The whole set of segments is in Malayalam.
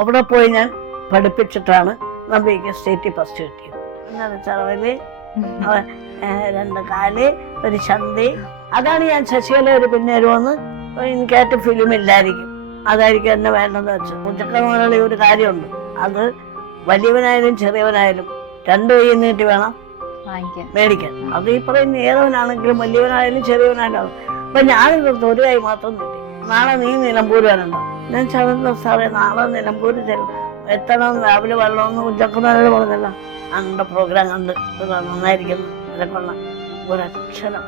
അവിടെ പോയി ഞാൻ പഠിപ്പിച്ചിട്ടാണ് നമുക്ക് സ്റ്റേറ്റിൽ ഫസ്റ്റ് കിട്ടിയത്. എന്നാണ് ചെറവല് 2 കാല് 1 ചന്തി. അതാണ് ഞാൻ ശശികല ഒരു പിന്നേരുമെന്ന് എനിക്കായിട്ട് ഫിലിം ഇല്ലായിരിക്കും, അതായിരിക്കും എന്നെ വേണ്ടെന്ന് വെച്ചത്. കുഞ്ചക്കമുതലാളി ഒരു കാര്യമുണ്ട്, അത് വലിയവനായാലും ചെറിയവനായാലും 2 കൈ നീട്ടി വേണം മേടിക്കാൻ. അത് ഈ പറയുന്ന ഏതവനാണെങ്കിലും വലിയവനായാലും ചെറിയവനായാലും. അപ്പൊ ഞാനിത് 1 കൈ മാത്രം നീട്ടി. നാളെ നീ നിലമ്പൂർ വരണ്ടോ? ഞാൻ ചതന്ന സാറേ നാളെ നിലമ്പൂർ എത്തണം, രാവിലെ വരണമെന്ന് കുഞ്ചക്കമുതലാളി പറഞ്ഞല്ലോ. അന്റെ പ്രോഗ്രാം കണ്ട് നന്നായിരിക്കുന്നു, അതിനെക്കൊള്ള ഒരക്ഷരം.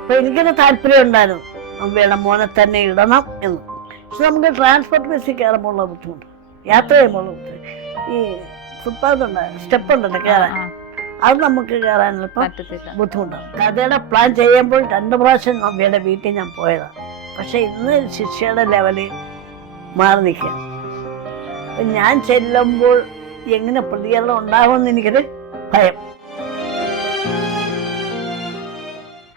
അപ്പൊ എനിക്കൊരു താല്പര്യം ഉണ്ടായിരുന്നു, അമ്മയുടെ മോനെ തന്നെ ഇടണം എന്ന്. പക്ഷെ നമുക്ക് ട്രാൻസ്പോർട്ട് ബസ്സിൽ കയറുമ്പോൾ ഉള്ള ബുദ്ധിമുട്ട്, യാത്ര ചെയ്യുമ്പോൾ ഈ ഫുട്പാത്ത് ഉണ്ട്, സ്റ്റെപ്പ് ഉണ്ടല്ലോ കയറാൻ, അത് നമുക്ക് കയറാനുള്ള ഇപ്പം ബുദ്ധിമുട്ടാണ്. കഥയുടെ പ്ലാൻ ചെയ്യുമ്പോൾ 2 പ്രാവശ്യം അമ്മയുടെ വീട്ടിൽ ഞാൻ പോയതാണ്. പക്ഷെ ഇന്ന് ശിക്ഷയുടെ ലെവലിൽ മാറി നിൽക്കുക. അപ്പം ഞാൻ ചെല്ലുമ്പോൾ എങ്ങനെ പ്രതികരണം ഉണ്ടാകുമെന്ന് എനിക്കൊരു ഭയം.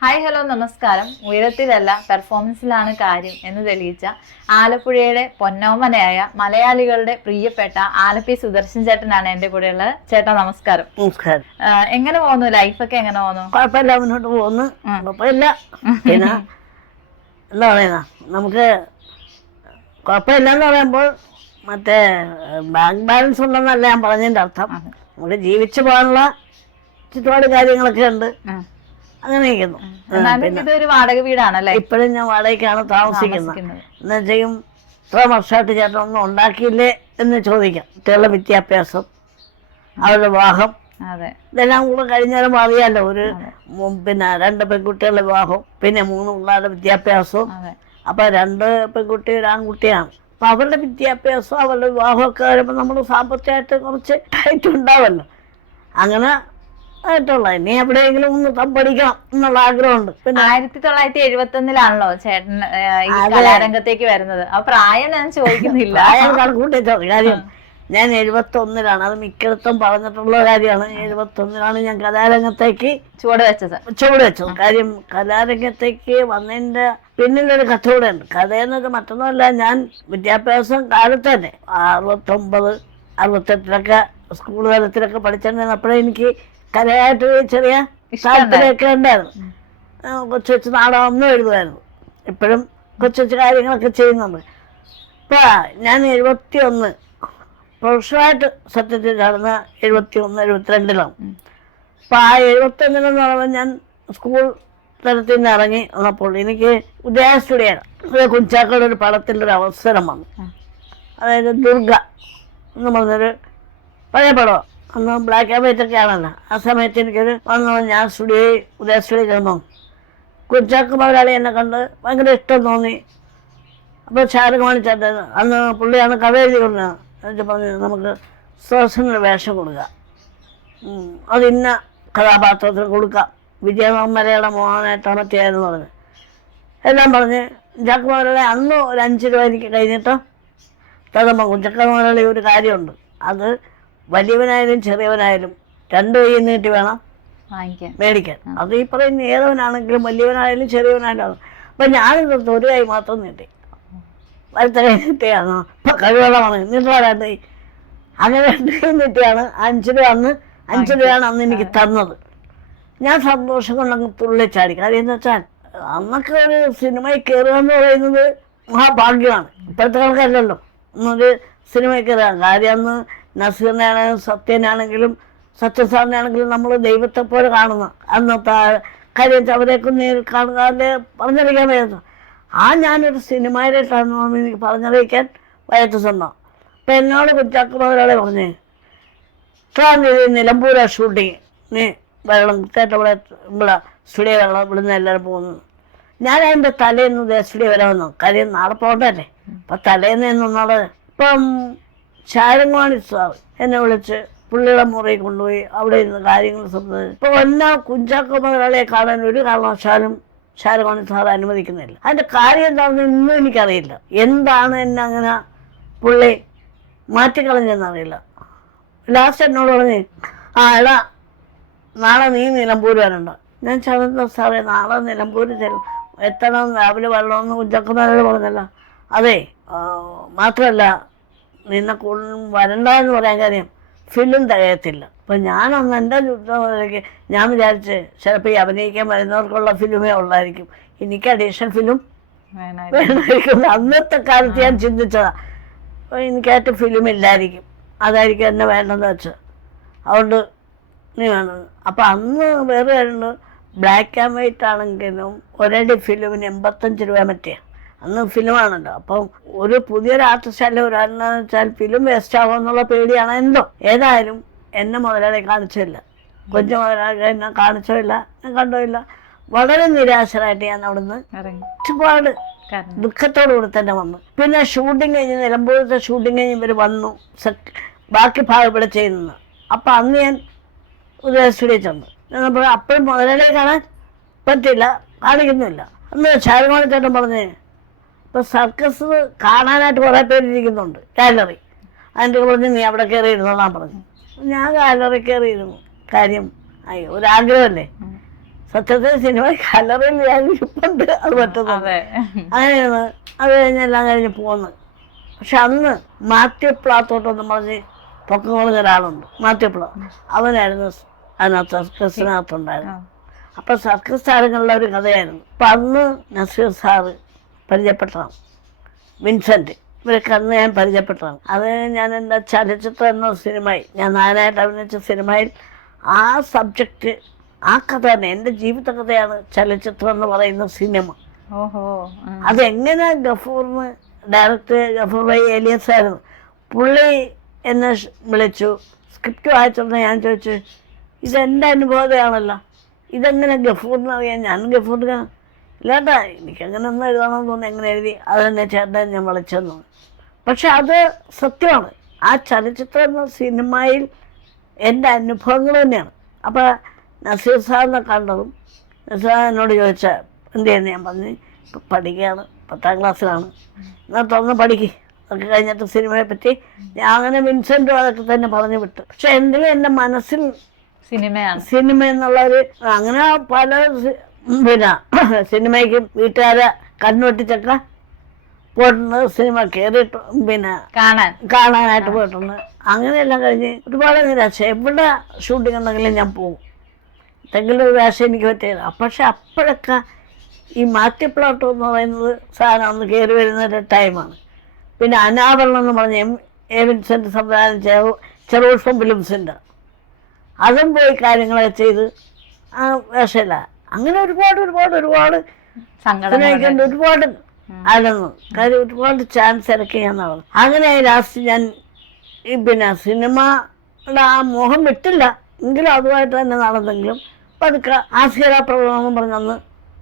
ഹായ് ഹലോ നമസ്കാരം. ഉയരത്തിലല്ല പെർഫോമൻസിലാണ് കാര്യം എന്ന് തെളിയിച്ച ആലപ്പുഴയുടെ പൊന്നോമനയായ മലയാളികളുടെ പ്രിയപ്പെട്ട ആലപ്പി സുദർശൻ ചേട്ടനാണ് എന്റെ കൂടെയുള്ളത്. ചേട്ടാ നമസ്കാരം. നമസ്കാരം. എങ്ങനെ പോകുന്നു, ലൈഫൊക്കെ എങ്ങനെ പോകുന്നു? കുഴപ്പമില്ല, മുന്നോട്ട് പോകുന്നു, കുഴപ്പമില്ല. പിന്നെ എന്താ പറയുന്ന, നമുക്ക് കുഴപ്പമില്ല എന്ന് പറയുമ്പോൾ മറ്റേ ബാങ്ക് ബാലൻസ് ഉണ്ടെന്നല്ല ഞാൻ പറഞ്ഞതിൻ്റെ അർത്ഥം. നമുക്ക് ജീവിച്ചു പോകാനുള്ള ചുറ്റുപാട് കാര്യങ്ങളൊക്കെ ഉണ്ട്, അങ്ങനെ ഇരിക്കുന്നു. ഇതൊരു വാടക വീടാണല്ലേ? ഇപ്പോഴും ഞാൻ വാടകയ്ക്കാണ് താമസിക്കുന്നത്. എന്ന് വെച്ചാൽ ഇത്ര വർഷമായിട്ട് ചേട്ടൻ ഒന്നും ഉണ്ടാക്കിയില്ലേ എന്ന് ചോദിക്കാം. കുട്ടികളുടെ വിദ്യാഭ്യാസം, അവരുടെ വിവാഹം, ഇതെല്ലാം കൂടെ കഴിഞ്ഞാലും അറിയാമല്ലോ. പിന്നെ 2 പെൺകുട്ടികളുടെ വിവാഹവും പിന്നെ 3 പിള്ളേരുടെ വിദ്യാഭ്യാസവും. അപ്പൊ 2 പെൺകുട്ടി 1 ആൺകുട്ടിയാണ്. അപ്പൊ അവരുടെ വിദ്യാഭ്യാസം അവരുടെ വിവാഹമൊക്കെ വരുമ്പോൾ നമ്മൾ സാമ്പത്തികമായിട്ട് കുറച്ച് ടൈറ്റ് ഉണ്ടാവല്ലോ. അങ്ങനെ ആയിട്ടുള്ള ഇനി എവിടെയെങ്കിലും ഒന്ന് പഠിക്കണം എന്നുള്ള ആഗ്രഹമുണ്ട്. പിന്നെ 1971 ചേട്ടൻ ഈ കലാരംഗത്തേക്ക് വരുന്നത്. ആ പ്രായം ഞാൻ ചോദിക്കുന്നില്ല, പ്രായം കണക്കൂട്ടിച്ചോ. കാര്യം ഞാൻ 71-ലാണ്, അത് മിക്കടത്തും പറഞ്ഞിട്ടുള്ള കാര്യമാണ്. 71-ലാണ് ഞാൻ കലാരംഗത്തേക്ക് ചുവട് വെച്ചത്. കാര്യം കലാരംഗത്തേക്ക് വന്നതിന്റെ പിന്നിലൊരു കഥ കൂടെ ഉണ്ട്. കഥയെന്നത് മറ്റൊന്നുമല്ല, ഞാൻ വിദ്യാഭ്യാസം കാലത്ത് തന്നെ 69, 68 സ്കൂൾ തലത്തിലൊക്കെ പഠിച്ചിട്ടുണ്ടെങ്കിൽ എനിക്ക് കലയായിട്ട് ചെറിയ താല്പര്യമൊക്കെ ഉണ്ടായിരുന്നു. കൊച്ചു കൊച്ചു നാടകമൊന്നും എഴുതുമായിരുന്നു. ഇപ്പോഴും കൊച്ചു കൊച്ചു കാര്യങ്ങളൊക്കെ ചെയ്യുന്നുണ്ട്. ഇപ്പൊ ഞാൻ 71 പ്രൊഫഷണലായിട്ട് സത്യത്തിൽ നടന്ന 71, 72-ലാണ്. അപ്പൊ ആ 71-ലെന്ന് പറയുമ്പോൾ ഞാൻ സ്കൂൾ തലത്തിൽ നിന്ന് ഇറങ്ങി വന്നപ്പോൾ എനിക്ക് ഉദയ സ്റ്റുഡിയോ കുഞ്ചാക്കളുടെ ഒരു പടത്തിൻ്റെ അവസരം വന്നു. അതായത് ദുർഗ എന്ന് പറഞ്ഞൊരു പഴയ പടമാണ്. അന്ന് ബ്ലാക്ക് ആൻഡ് വൈറ്റ് ഒക്കെ ആണല്ലോ. ആ സമയത്ത് എനിക്കൊരു വന്നു, ഞാൻ ഉദയ സ്റ്റുഡിയോ ചെന്നു. കുഞ്ചാക്കോ മുതലാളി എന്നെ കണ്ട് ഭയങ്കര ഇഷ്ടം തോന്നി. അപ്പോൾ ഷാരൂഖ് ചേട്ടൻ അന്ന് പുള്ളിയാണ് കഥ എഴുതി കൊടുക്കുന്നത്. എന്നിട്ട് പറഞ്ഞു, നമുക്ക് സുദർശനൊരു വേഷം കൊടുക്കാം, അത് ഇന്ന കഥാപാത്രത്തിന് കൊടുക്കാം, വിജയമലയുടെ മോഹനായിട്ടാണ് ചെയ്യാമെന്ന് പറഞ്ഞ് എല്ലാം പറഞ്ഞ് കുഞ്ചാക്കോ മുതലാളി അന്ന് ഒരു 5 രൂപ എനിക്ക് കഴിഞ്ഞിട്ട് തന്നപ്പോൾ കുഞ്ചാക്കോ മുതലാളി ഒരു കാര്യമുണ്ട്, അത് വലിയവനായാലും ചെറിയവനായാലും 2 കൈ നീട്ടി വേണം മേടിക്കാൻ. അത് ഈ പറയുന്ന ഏതവനാണെങ്കിലും വലിയവനായാലും ചെറിയവനായാലും. അപ്പം ഞാനിത് 1 കൈ മാത്രം നീട്ടി, വലത്തെ കൈ നീട്ടിയാണോ ഇപ്പം കഴിവുള്ളതാണ് നീട്ടാ 2 കൈ. അങ്ങനെ 2 കൈ നീട്ടിയാണ് 5 രൂപ അന്ന് 5 രൂപയാണ് അന്ന് എനിക്ക് തന്നത്. ഞാൻ സന്തോഷം കൊണ്ടങ്ങ് തുള്ളിച്ചാടി. കാര്യം എന്ന് വെച്ചാൽ അന്നൊക്കെ ഒരു സിനിമയിൽ കയറുക എന്ന് പറയുന്നത് മഹാഭാഗ്യമാണ്. ഇപ്പോഴത്തെ കണക്കല്ലല്ലോ ഒന്നൊരു സിനിമയിൽ കയറുക. കാര്യം അന്ന് നസീറിനാണെങ്കിലും സത്യനാണെങ്കിലും സത്യസാറിനാണെങ്കിലും നമ്മൾ ദൈവത്തെ പോലെ കാണുന്ന അന്നത്തെ കാര്യം അവരെയൊക്കെ നേരിൽ കാണുക, അല്ലെ പറഞ്ഞറിയിക്കാൻ വയ്യാത്ത ഞാനൊരു സിനിമയിലായിട്ടാണെന്ന് എനിക്ക് പറഞ്ഞറിയിക്കാൻ വയറ്റ് സ്വന്തം. അപ്പം എന്നോട് കുഞ്ചാക്കോ മുതലാളി പറഞ്ഞേ, ഇത്രാം തീയതി നിലമ്പൂരാ ഷൂട്ടിങ്, നീ വരണം, കൃത്യമായിട്ട് ഇവിടെ സ്റ്റുഡിയോ വരണം, ഇവിടുന്ന് എല്ലാവരും പോകുന്നത്. ഞാൻ അതിൻ്റെ തലേന്ന് ഉദയ സ്റ്റുഡിയോ വരാമെന്നു. കാര്യം നാളെ പോകണ്ടല്ലേ. അപ്പം തലേന്ന് എന്നൊന്നാള് ഇപ്പം ഷാരംഗവാണി സാർ എന്നെ വിളിച്ച് പുള്ളിയുടെ മുറിയിൽ കൊണ്ടുപോയി അവിടെ ഇരുന്ന് കാര്യങ്ങൾ സംബന്ധിച്ച്. ഇപ്പോൾ എല്ലാം കുഞ്ചാക്കോ മുതലാളിയെ കാണാൻ ഒരു കാരണവശാലും ഷാരംഗവാണി സാർ അനുവദിക്കുന്നില്ല. അതിൻ്റെ കാര്യം എന്താണെന്ന് ഇന്നും എനിക്കറിയില്ല. എന്താണ് എന്നെ അങ്ങനെ പുള്ളി മാറ്റിക്കളഞ്ഞെന്നറിയില്ല. ലാസ്റ്റ് എന്നോട് പറഞ്ഞ്, എടാ നാളെ നീ നിലമ്പൂർ വരണ്ട. ഞാൻ ചതന്ന സാറേ നാളെ നിലമ്പൂർ എത്തണം, രാവിലെ വരണമെന്ന് കുഞ്ചാക്കോ മുതലാളി പറഞ്ഞല്ലോ. അതെ, മാത്രമല്ല നിന്നെ കൂടുതലും വരണ്ട എന്ന് പറയാൻ കാര്യം ഫിലിം തികയത്തില്ല. അപ്പം ഞാനന്ന് എൻ്റെ ചുറ്റുപാടിലേക്ക് ഞാൻ വിചാരിച്ച് ചിലപ്പോൾ ഈ അഭിനയിക്കാൻ വരുന്നവർക്കുള്ള ഫിലിമേ ഉള്ളായിരിക്കും, എനിക്ക് അഡീഷണൽ ഫിലിം വേണമായിരിക്കും. അന്നത്തെ കാലത്ത് ഞാൻ ചിന്തിച്ചതാ, എനിക്കായിട്ട് ഫിലിം ഇല്ലായിരിക്കും, അതായിരിക്കും എന്നെ വേണ്ടെന്ന് വെച്ച്, അതുകൊണ്ട് നീ വേണ്ടത്. അപ്പം അന്ന് വേറെ ആയിരുന്നു, ബ്ലാക്ക് ആൻഡ് വൈറ്റ് ആണെങ്കിലും ഒരടി ഫിലിമിന് 85 രൂപ മറ്റിയാണ്, അന്ന് ഫിലിമാണല്ലോ. അപ്പം ഒരു പുതിയൊരു ആർട്ടിസ്റ്റ് അല്ലെ ഒരാളെന്ന് വെച്ചാൽ ഫിലിം വേസ്റ്റ് ആകുമെന്നുള്ള പേടിയാണ് എന്തോ. ഏതായാലും എന്നെ മുതലാളി കാണിച്ചില്ല, കൊച്ചു മുതലാളി എന്നെ കാണിച്ചില്ല, ഞാൻ കണ്ടില്ല. വളരെ നിരാശരായിട്ട് ഞാൻ അവിടുന്ന് ഒരുപാട് ദുഃഖത്തോടു കൂടി തന്നെ വന്നു. പിന്നെ ഷൂട്ടിങ് കഴിഞ്ഞ് നിലമ്പൂരത്തെ ഷൂട്ടിങ് കഴിഞ്ഞ് ഇവർ വന്നു, ബാക്കി ഭാഗം ഇവിടെ ചെയ്യുന്നത്. അപ്പം അന്ന് ഞാൻ ഉദയ സ്റ്റുഡിയോ ചെന്നു. അപ്പോഴും മുതലാളിയെ കാണാൻ പറ്റില്ല, കാണിക്കുന്നില്ല. അന്ന് ഷാരുമാണി ചേട്ടൻ പറഞ്ഞേ, ഇപ്പം സർക്കസ് കാണാനായിട്ട് കുറേ പേരിരിക്കുന്നുണ്ട്, ഗാലറി. അതിൻ്റെ പറഞ്ഞ് നീ അവിടെ കയറി ഇരുന്നോളാൻ പറഞ്ഞു. ഞാൻ ഗാലറി കയറിയിരുന്നു. കാര്യം അയ്യോ ഒരാഗ്രഹമല്ലേ, സത്യത്തിൽ സിനിമ ഗാലറിയിൽ ഞാൻ ഇരിപ്പുണ്ട്, അത് പറ്റുന്നത്. അങ്ങനെയാണ് അത് കഴിഞ്ഞെല്ലാം കഴിഞ്ഞ് പോകുന്നത്. പക്ഷെ അന്ന് മാത്യു പ്ലാത്തോട്ടെന്ന് പറഞ്ഞ് പൊക്കം കുറഞ്ഞ ഒരാളുണ്ട്, മാത്യു പ്ലാ, അവനായിരുന്നു അതിനകത്ത് സർക്കസിനകത്തുണ്ടായിരുന്നു. അപ്പം സർക്കസ് താരങ്ങളുടെ ഒരു കഥയായിരുന്നു. അപ്പം അന്ന് നസീർ സാറ് പരിചയപ്പെട്ടതാണ്, വിൻസെൻ്റ്, ഇവരൊക്കെ അന്ന് ഞാൻ പരിചയപ്പെട്ടതാണ്. അത് ഞാൻ എൻ്റെ ചലച്ചിത്രം എന്ന സിനിമയിൽ, ഞാൻ നായനായിട്ട് അഭിനയിച്ച സിനിമയിൽ ആ സബ്ജക്റ്റ്, ആ കഥ തന്നെ എൻ്റെ ജീവിത കഥയാണ് ചലച്ചിത്രം എന്ന് പറയുന്ന സിനിമ. അതെങ്ങനെ ഗഫൂറിന് ഡയറക്ടർ ഗഫൂർ ഭായി ഏലിയസ് ആയിരുന്നു, പുള്ളി എന്നെ വിളിച്ചു, സ്ക്രിപ്റ്റ് വായിച്ചോണ്ട് ഞാൻ ചോദിച്ചു, ഇതെൻ്റെ അനുഭവതയാണല്ലോ, ഇതെങ്ങനെ ഗഫൂറിന് അറിയാം? ഞാൻ ഗഫൂറിന് ഇല്ലാട്ടാ, എനിക്കങ്ങനെ ഒന്നും എഴുതണമെന്ന് തോന്നി, എങ്ങനെ എഴുതി അത് തന്നെ ചേട്ടൻ ഞാൻ വിളിച്ചെന്നു. പക്ഷെ അത് സത്യമാണ്, ആ ചലച്ചിത്രം എന്ന സിനിമയിൽ എൻ്റെ അനുഭവങ്ങൾ തന്നെയാണ്. അപ്പോൾ നസീർ സാറിനെ കണ്ടതും നസീർ എന്നോട് ചോദിച്ചാൽ എന്ത് ചെയ്യുന്നത്, ഞാൻ പറഞ്ഞു ഇപ്പം പഠിക്കുകയാണ്, 10ാം ക്ലാസ്സിലാണ്, എന്നാൽ തുറന്ന് പഠിക്കുക, അതൊക്കെ കഴിഞ്ഞിട്ട് സിനിമയെ പറ്റി ഞാൻ അങ്ങനെ വിൻസെൻറ്റും അതൊക്കെ തന്നെ പറഞ്ഞു വിട്ടു. പക്ഷെ എന്തെങ്കിലും എൻ്റെ മനസ്സിൽ സിനിമ എന്നുള്ളൊരു, അങ്ങനെ പല പിന്നെ സിനിമയ്ക്കും വീട്ടുകാരെ കണ്ണുവെട്ടിച്ചൊക്കെ പോയിട്ടുണ്ട്, സിനിമ കയറിയിട്ട് പിന്നെ കാണാനായിട്ട് പോയിട്ടുണ്ട്. അങ്ങനെയെല്ലാം കഴിഞ്ഞ് ഒരുപാട് നിരാശ. എവിടെ ഷൂട്ടിംഗ് ഉണ്ടെങ്കിലും ഞാൻ പോകും, എന്തെങ്കിലും ഒരു വേഷം എനിക്ക് പറ്റിയില്ല. പക്ഷെ അപ്പോഴൊക്കെ ഈ മാറ്റിപ്ലോട്ട് എന്ന് പറയുന്നത് സാധനം ഒന്ന് കയറി വരുന്നൊരു ടൈമാണ്. പിന്നെ അനാവരണം എന്ന് പറഞ്ഞ എ വിൻസെൻ്റ് സംവിധാനം ചെറുപുഷ്പം ഫിലിംസിൻ്റെ, അതും പോയി കാര്യങ്ങളൊക്കെ ചെയ്ത് ആ വേഷമില്ല. അങ്ങനെ ഒരുപാട് സങ്കടം ഒരുപാട് അലന്നു. കാര്യം ഒരുപാട് ചാൻസ് ഇറക്കി ഞാൻ നടന്നു. അങ്ങനെ ലാസ്റ്റ് ഞാൻ ഈ പിന്നെ സിനിമയുടെ ആ മോഹം വിട്ടില്ല, എങ്കിലും അതുമായിട്ട് തന്നെ നടന്നെങ്കിലും പതുക്കെ ആസ്യകലാപ്രകടനം പറഞ്ഞ് അന്ന്